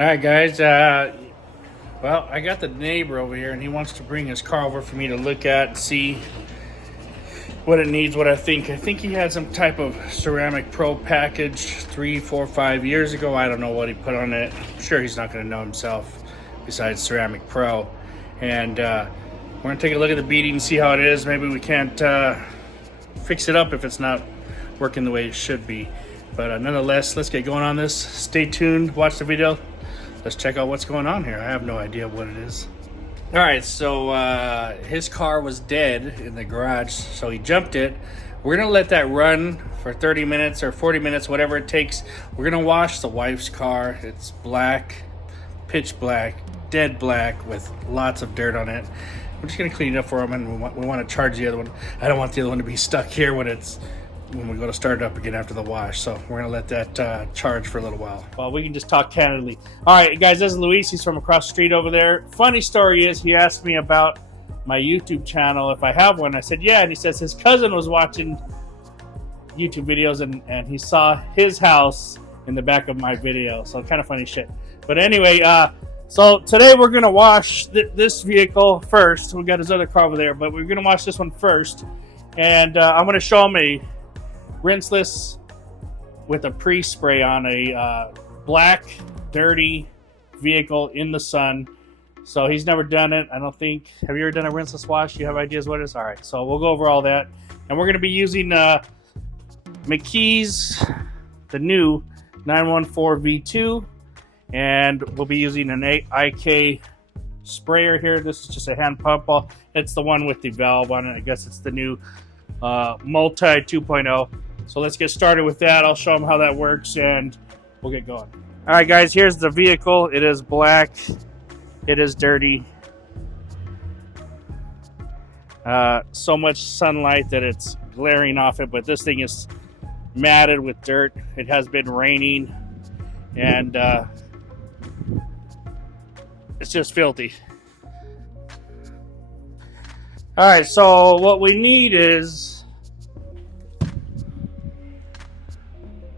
All right, guys. Well, I got the neighbor over here, and he wants to bring his car over for me to look at and see what it needs, what I think. I think he had some type of Ceramic Pro package 3, 4, 5 years ago. I don't know what he put on it. I'm sure he's not going to know himself besides Ceramic Pro. And we're going to take a look at the beading and see how it is. Maybe we can't fix it up if it's not working the way it should be. But nonetheless, let's get going on this. Stay tuned. Watch the video. Let's check out what's going on here. I have no idea what it is. All right, so his car was dead in the garage, so he jumped it. We're gonna let that run for 30 minutes or 40 minutes, whatever it takes. We're gonna wash the wife's car. It's black, pitch black, dead black with lots of dirt on it. We're just gonna clean it up for him, and we want to charge the other one. I don't want the other one to be stuck here when we go to start it up again after the wash. So we're gonna let that charge for a little while. Well, we can just talk candidly. All right, guys, this is Luis. He's from across the street over there. Funny story is he asked me about my YouTube channel, if I have one. I said, yeah, and he says his cousin was watching YouTube videos and he saw his house in the back of my video. So kind of funny shit. But anyway, so today we're gonna wash this vehicle first. We got his other car over there, but we're gonna wash this one first. And I'm gonna show him a rinseless with a pre-spray on a black, dirty vehicle in the sun. So he's never done it, I don't think. Have you ever done a rinseless wash? You have ideas what it is? All right, so we'll go over all that. And we're going to be using McKee's, the new 914 V2. And we'll be using an IK sprayer here. This is just a hand pump. It's the one with the valve on it. I guess it's the new Multi 2.0. So let's get started with that. I'll show them how that works and we'll get going. All right, guys, here's the vehicle. It is black. It is dirty. So much sunlight that it's glaring off it, but this thing is matted with dirt. It has been raining and it's just filthy. All right, so what we need is,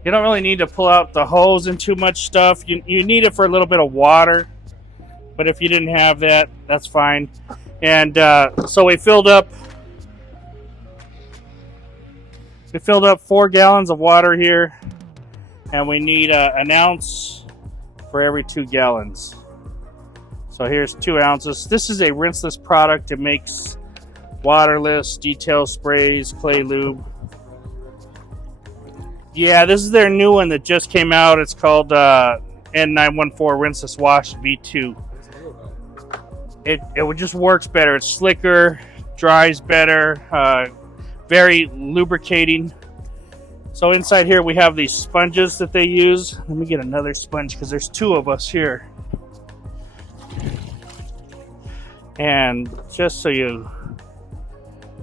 you don't really need to pull out the hose and too much stuff. You need it for a little bit of water, but if you didn't have that, that's fine. And so we filled up 4 gallons of water here, and we need an ounce for every 2 gallons. So here's 2 ounces. This is a rinseless product. It makes waterless, detail sprays, clay lube. Yeah, this is their new one that just came out. It's called N914 Rinseless Wash V2. It just works better. It's slicker, dries better, very lubricating. So inside here we have these sponges that they use. Let me get another sponge because there's 2 of us here. And just so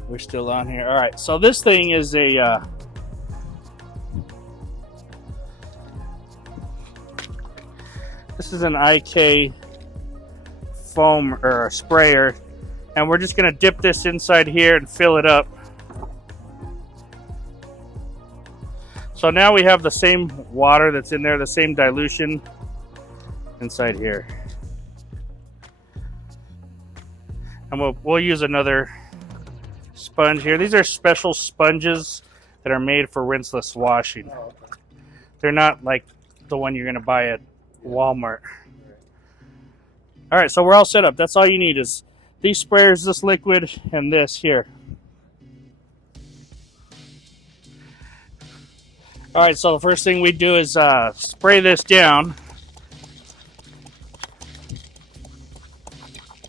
we're still on here. All right, so this thing is a this is an IK foam or a sprayer, and we're just gonna dip this inside here and fill it up. So now we have the same water that's in there, the same dilution inside here. And we'll use another sponge here. These are special sponges that are made for rinseless washing. They're not like the one you're gonna buy at Walmart. All right, so we're all set up. That's all you need is these sprayers, this liquid, and this here. All right, so the first thing we do is spray this down.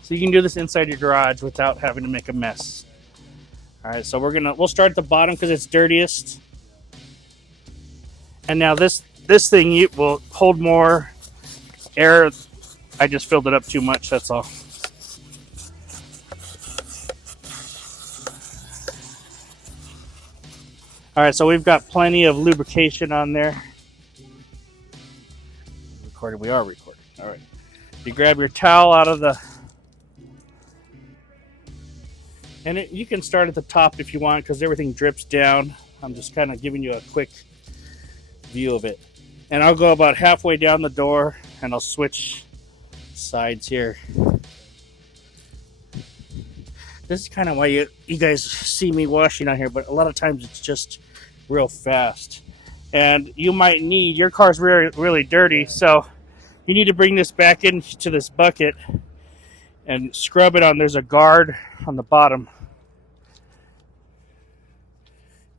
So you can do this inside your garage without having to make a mess. All right, so we'll start at the bottom because it's dirtiest. And now this thing will hold more air. I just filled it up too much, that's all. All right, so we've got plenty of lubrication on there. Recording, we are recording. All right, you grab your towel out of the, and you can start at the top if you want because everything drips down. I'm just kind of giving you a quick view of it. And I'll go about halfway down the door and I'll switch sides here. This is kind of why you guys see me washing on here, but a lot of times it's just real fast. And you might need, your car's really dirty, so you need to bring this back into this bucket and scrub it on. There's a guard on the bottom.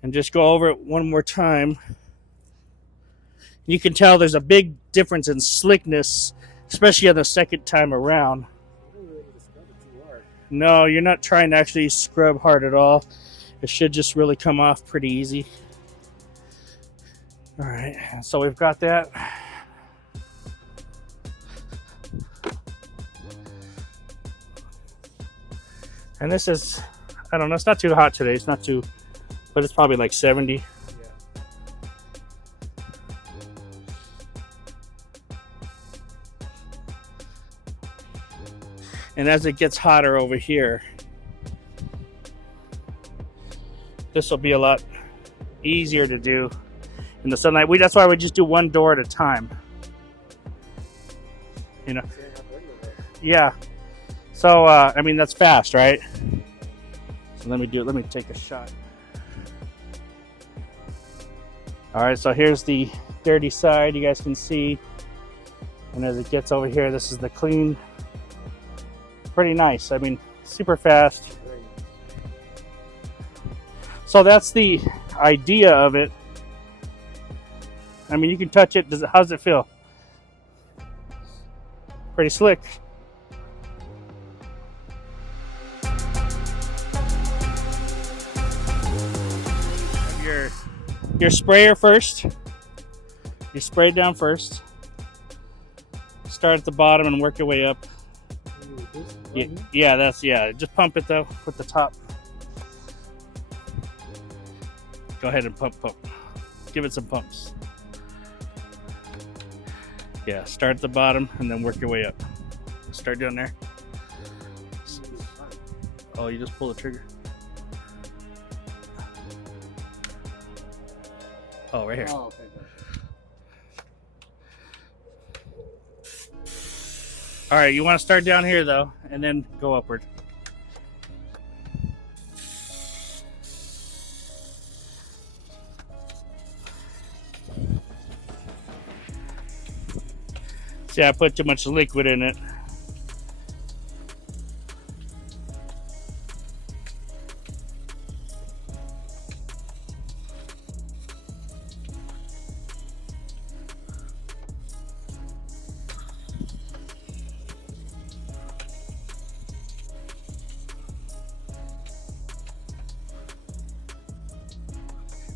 And just go over it one more time. You can tell there's a big difference in slickness, especially on the second time around. No, you're not trying to actually scrub hard at all. It should just really come off pretty easy. All right, so we've got that. And this is, I don't know, it's not too hot today. It's not too, but it's probably like 70. Yeah. And as it gets hotter over here, this will be a lot easier to do in the sunlight. That's why we just do one door at a time. You know? Yeah. So, I mean, that's fast, right? So let me do it. Let me take a shot. All right, so here's the dirty side. You guys can see. And as it gets over here, this is the clean. Pretty nice. I mean, super fast. So that's the idea of it. I mean, you can touch it. How does it feel? Pretty slick. Your sprayer first. You spray it down first. Start at the bottom and work your way up. Yeah, just pump it though with the top. Go ahead and pump. Give it some pumps. Yeah, start at the bottom and then work your way up. Start down there. Oh, you just pull the trigger. Oh, right here. Oh, okay. All right, you want to start down here though, and then go upward. See, I put too much liquid in it.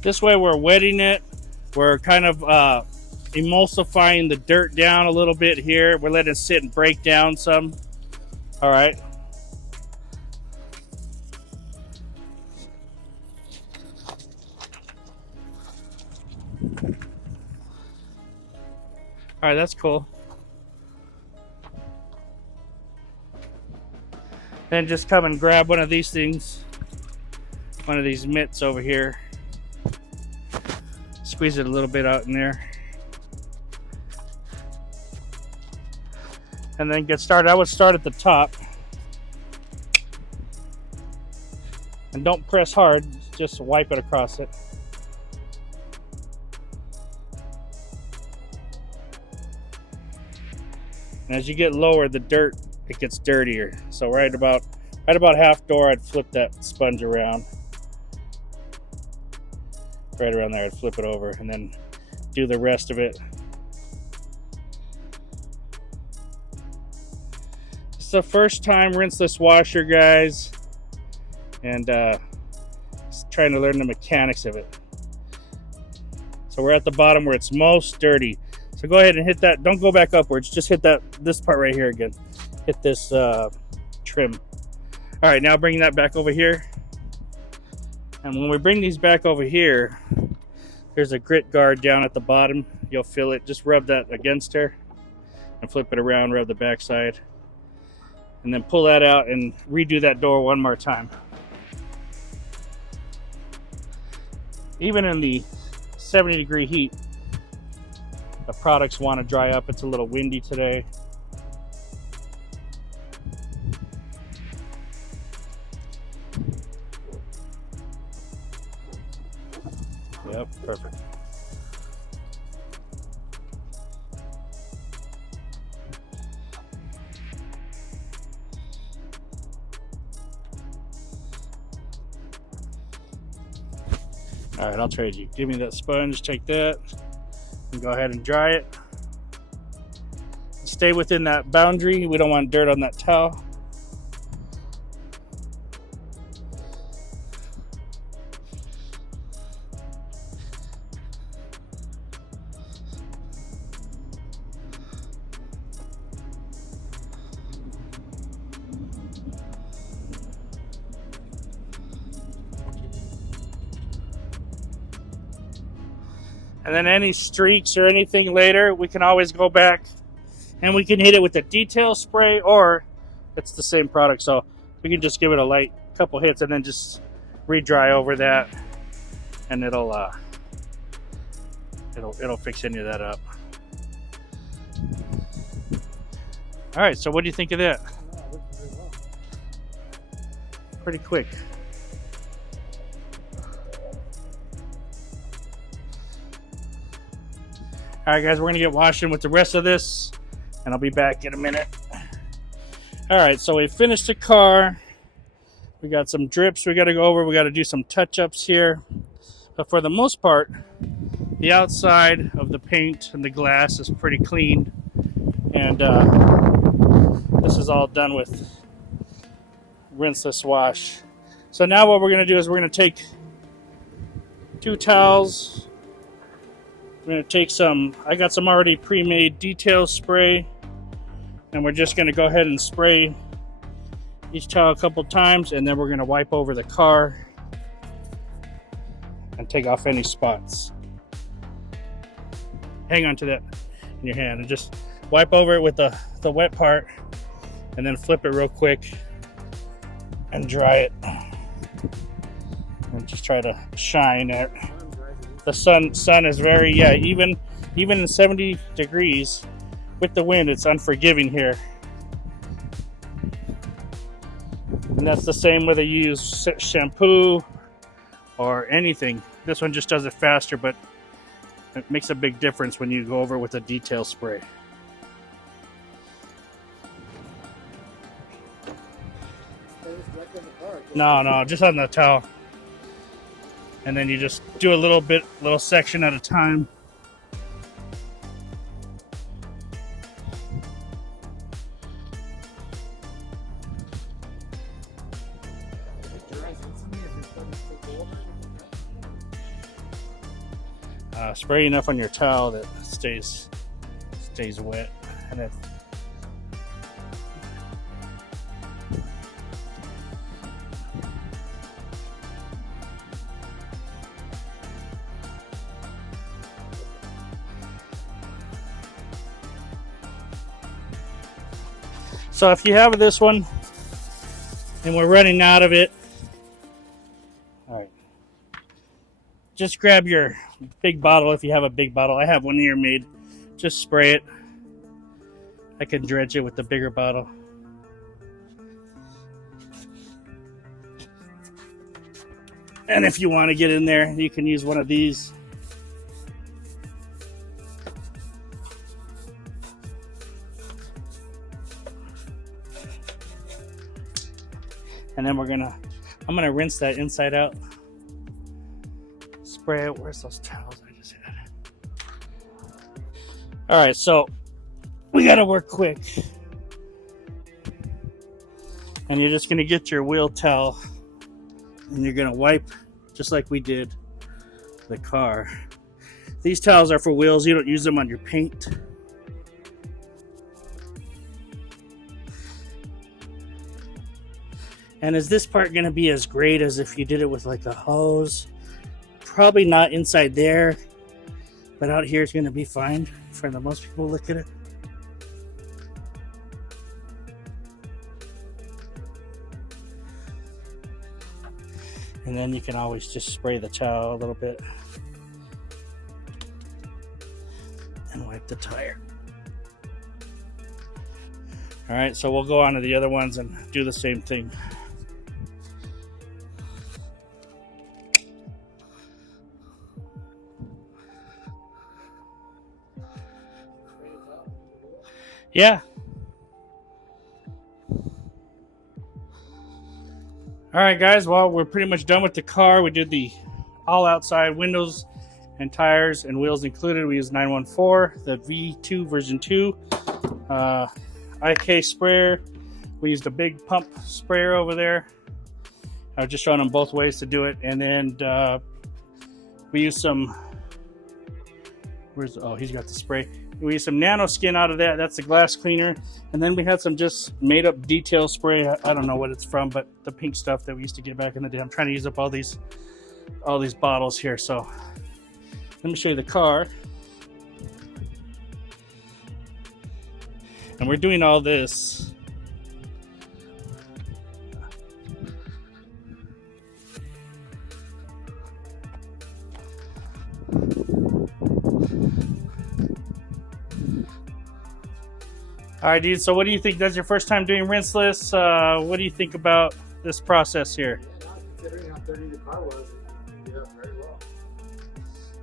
This way we're wetting it. We're kind of emulsifying the dirt down a little bit here. We're letting it sit and break down some. All right. All right, that's cool. Then just come and grab one of these things. One of these mitts over here. Squeeze it a little bit out in there. And then get started. I would start at the top. And don't press hard, just wipe it across it. And as you get lower, the dirt, it gets dirtier. So right about half door, I'd flip that sponge around. Right around there, I'd flip it over and then do the rest of it. It's the first time rinseless washer, guys, and trying to learn the mechanics of it. So we're at the bottom where it's most dirty. So go ahead and hit that. Don't go back upwards. Just hit this part right here again. Hit this trim. All right, now bring that back over here. And when we bring these back over here, there's a grit guard down at the bottom. You'll feel it. Just rub that against her and flip it around, rub the backside. And then pull that out and redo that door one more time. Even in the 70-degree heat, the products want to dry up. It's a little windy today. Yep, perfect. All right, I'll trade you. Give me that sponge, take that, and go ahead and dry it. Stay within that boundary. We don't want dirt on that towel. And then any streaks or anything later, we can always go back and we can hit it with a detail spray, or it's the same product. So we can just give it a light couple hits and then just re-dry over that, and it'll fix any of that up. All right, so what do you think of that? Pretty quick. All right, guys, we're gonna get washing with the rest of this, and I'll be back in a minute. All right, so we finished the car. We got some drips we gotta go over. We gotta do some touch-ups here. But for the most part, the outside of the paint and the glass is pretty clean. And this is all done with Rinseless Wash. So now what we're gonna do is we're gonna take 2 towels. We're going to take some, I got some already pre-made detail spray, and we're just going to go ahead and spray each towel a couple times, and then we're going to wipe over the car and take off any spots. Hang on to that in your hand and just wipe over it with the wet part, and then flip it real quick and dry it. And just try to shine it. The sun is very, even in 70 degrees with the wind, it's unforgiving here. And that's the same whether you use shampoo or anything. This one just does it faster, but it makes a big difference when you go over with a detail spray. No, just on the towel. And then you just do a little section at a time. Spray enough on your towel that it stays wet, and then so if you have this one and we're running out of it, all right, just grab your big bottle if you have a big bottle. I have one here made. Just spray it. I can dredge it with the bigger bottle. And if you want to get in there, you can use one of these. And then I'm gonna rinse that inside out. Spray it. Where's those towels I just had? All right, so we gotta work quick. And you're just gonna get your wheel towel and you're gonna wipe just like we did the car. These towels are for wheels. You don't use them on your paint. And is this part going to be as great as if you did it with like a hose? Probably not inside there, but out here it's going to be fine for the most people look at it. And then you can always just spray the towel a little bit and wipe the tire. All right, so we'll go on to the other ones and do the same thing. Yeah. All right, guys. Well, we're pretty much done with the car. We did the all outside windows and tires and wheels included. We used 914, the V2 version 2, IK sprayer. We used a big pump sprayer over there. I was just showing them both ways to do it. And then we used some, he's got the spray. We used some nano skin out of that. That's the glass cleaner. And then we had some just made up detail spray. I don't know what it's from, but the pink stuff that we used to get back in the day. I'm trying to use up all these bottles here. So let me show you the car. And we're doing all this. All right, dude. So what do you think? That's your first time doing rinseless. What do you think about this process here? Yeah, considering how dirty the car was, it did very well.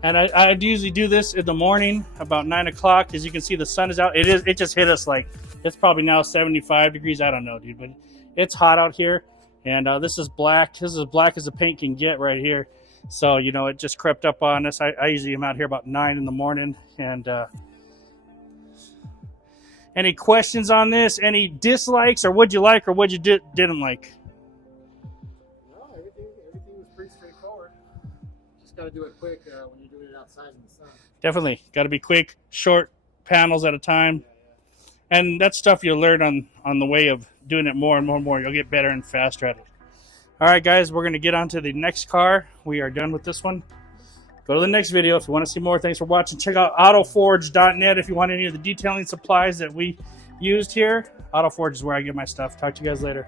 And I usually do this in the morning about 9 o'clock. As you can see, the sun is out. It just hit us like, it's probably now 75 degrees. I don't know, dude, but it's hot out here. And this is black. This is as black as the paint can get right here. So, you know, it just crept up on us. I usually am out here about 9 in the morning. And any questions on this? Any dislikes, or what'd you like, or what you didn't like? No, everything was pretty straightforward. Just got to do it quick when you're doing it outside in the sun. Definitely. Got to be quick, short panels at a time. Yeah. And that's stuff you'll learn on the way of doing it more and more and more. You'll get better and faster at it. All right, guys, we're going to get on to the next car. We are done with this one. Go to the next video if you want to see more. Thanks for watching. Check out autoforge.net if you want any of the detailing supplies that we used here. Autoforge is where I get my stuff. Talk to you guys later.